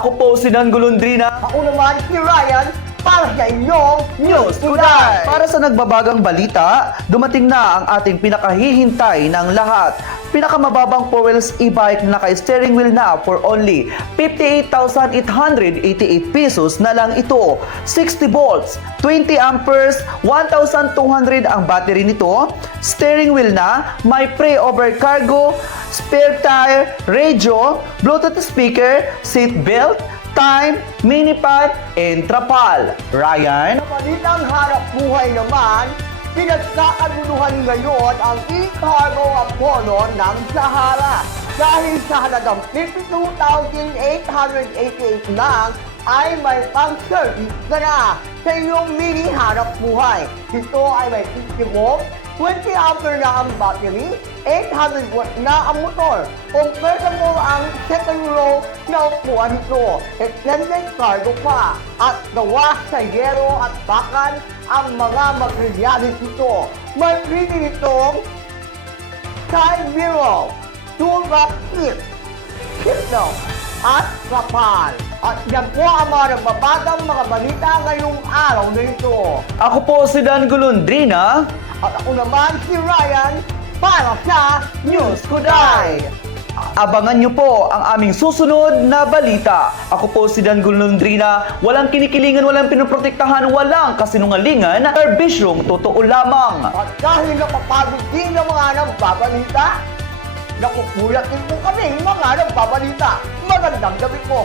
Ako po si Dan Golondrina. Ako naman si Ryan para sa inyong News Today! Para sa nagbabagang balita, dumating na ang ating pinakahihintay ng lahat. Pinakamababang 4 wheels e-bike na naka-steering wheel na for only 58,888 pesos na lang ito. 60 volts, 20 amperes, 1,200 ang battery nito. Steering wheel na, may pre-over cargo, spare tire, radio, Bluetooth speaker, seat belt, time, mini pad, and trapal. Ryan? Sa balitang harap buhay naman, pinagkakaguluhan ngayon ang e-cargo Apollo ng Sahara. Dahil sa halagang 52,888 lang, ay may pang-service na sa iyong mini harap buhay. Ito ay may 50 volt, 20 ampere na ang battery, 800 watt na ang motor. Convertible ang second row na upuan nito. Extended cargo pa. At gawa sa yero at bakal ang mga materialis nito. May pwede nitong side mirror, tool rack kit, signal, at kapal. At yan po ang mga nagbabagang mga balita ngayong araw na ito. Ako po si Dan Golondrina. At ako naman si Ryan para sa News Today! Abangan niyo po ang aming susunod na balita. Ako po si Dan Golondrina. Walang kinikilingan, walang pinoprotektahan, walang kasinungalingan, serbisyong totoo lamang. At dahil napapagod din ng mga nagbabalita, nakukulat din po kami mga nagbabalita. Magandang gabi po!